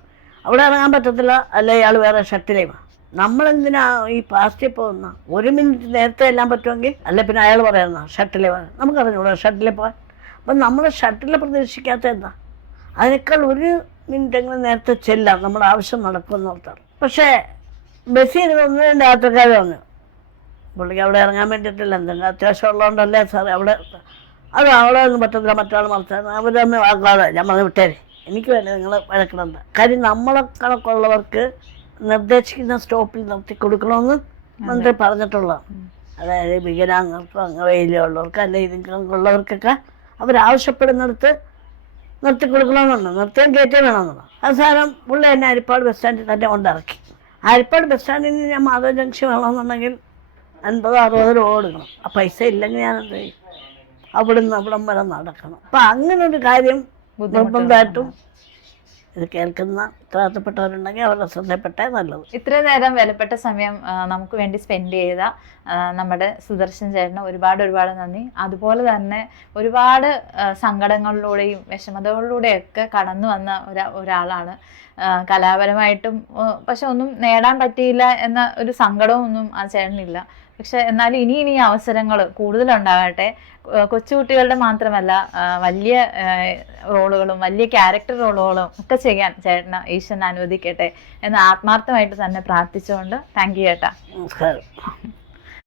അവിടെ ഇറങ്ങാൻ പറ്റത്തില്ല, അല്ല ഇയാൾ വേറെ ഷട്ടിലേമാണ്. നമ്മളെന്തിനാ ഈ പാസ്റ്റിൽ പോകുന്ന 1 മിനിറ്റ് നേരത്തെ എല്ലാം പറ്റുമെങ്കിൽ അല്ല പിന്നെ അയാൾ പറയുന്ന ഷട്ടിലേ വേണം, നമുക്കറിഞ്ഞൂടാ ഷട്ടിലിൽ പോകാൻ. അപ്പം നമ്മൾ ഷട്ടിൽ പ്രതീക്ഷിക്കാത്ത എന്താ, അതിനേക്കാൾ 1 മിനിറ്റെങ്കിലും നേരത്തെ ചെല്ലാം, നമ്മുടെ ആവശ്യം നടക്കുമെന്ന് ഓർത്താണ്. പക്ഷേ ബസ്സിൽ 1-2 യാത്രക്കാർ വന്നു, പുള്ളിക്ക് അവിടെ ഇറങ്ങാൻ വേണ്ടിയിട്ടില്ല, എന്തെങ്കിലും അത്യാവശ്യം ഉള്ളതുകൊണ്ടല്ലേ സാറേ അവിടെ അത് അവിടെ ഒന്നും പറ്റത്തില്ല, മറ്റാൾ മറിച്ചാൽ അവരൊന്നും ആക്കാതെ ഞാൻ പറഞ്ഞ് വിട്ടേരെ, എനിക്ക് വേണ്ടി നിങ്ങൾ വഴക്കിടണ്ട. കാര്യം നമ്മളെ കണക്കുള്ളവർക്ക് നിർദ്ദേശിക്കുന്ന സ്റ്റോപ്പിൽ നിർത്തി കൊടുക്കണമെന്ന് മന്ത്രി പറഞ്ഞിട്ടുള്ളതാണ്. അതായത് വികലാംഗർക്കും അംഗവൈകല്യമുള്ളവർക്ക് അല്ലെങ്കിൽ ഇതിങ്ങൾക്കുള്ളവർക്കൊക്കെ അവരാവശ്യപ്പെടുന്നിടത്ത് നിർത്തി കൊടുക്കണമെന്നുണ്ട്, നിർത്തിയും കയറ്റം വേണമെന്നുള്ളത്. അവസാനം പുള്ളി എന്നെ അരിപ്പാട് ബസ് സ്റ്റാൻഡിൽ തന്നെ കൊണ്ടിറക്കി. അരിപ്പാട് ബസ് സ്റ്റാൻഡിൽ നിന്ന് ഞാൻ മാധവ ജംഗ്ഷൻ വേണമെന്നുണ്ടെങ്കിൽ 50-60 രൂപ കൊടുക്കണം. ആ പൈസ ഇല്ലെങ്കിൽ ഞാൻ എന്ത് ചെയ്യും, അവിടുന്ന് അവിടം വരെ നടക്കണം. അപ്പം അങ്ങനൊരു കാര്യം നിർബന്ധമായിട്ടും ഇത് കേൾക്കുന്ന ഉത്തരവാദിത്തപ്പെട്ടവരുണ്ടെങ്കിൽ അവരുടെ ശ്രദ്ധപ്പെട്ടേ നല്ലത്. ഇത്രയും നേരം വിലപ്പെട്ട സമയം നമുക്ക് വേണ്ടി സ്പെൻഡ് ചെയ്ത നമ്മുടെ സുദർശൻ ചേട്ടന് ഒരുപാട് നന്ദി. അതുപോലെ തന്നെ ഒരുപാട് സങ്കടങ്ങളിലൂടെയും വിഷമതകളിലൂടെയൊക്കെ കടന്നു വന്ന ഒരാളാണ്. കലാപരമായിട്ടും പക്ഷെ ഒന്നും നേടാൻ പറ്റിയില്ല എന്ന ഒരു സങ്കടവും ഒന്നും ആ ചേട്ടനില്ല. പക്ഷെ എന്നാലും ഇനി അവസരങ്ങൾ കൂടുതലുണ്ടാകട്ടെ. കൊച്ചുകുട്ടികളുടെ മാത്രമല്ല വലിയ റോളുകളും വലിയ ക്യാരക്ടർ റോളുകളും ഒക്കെ ചെയ്യാൻ ചേട്ടന് ഈശ്വരൻ അനുവദിക്കട്ടെ എന്ന് ആത്മാർത്ഥമായിട്ട് തന്നെ പ്രാർത്ഥിച്ചുകൊണ്ട് താങ്ക് യു ചേട്ടാ. നമസ്കാരം.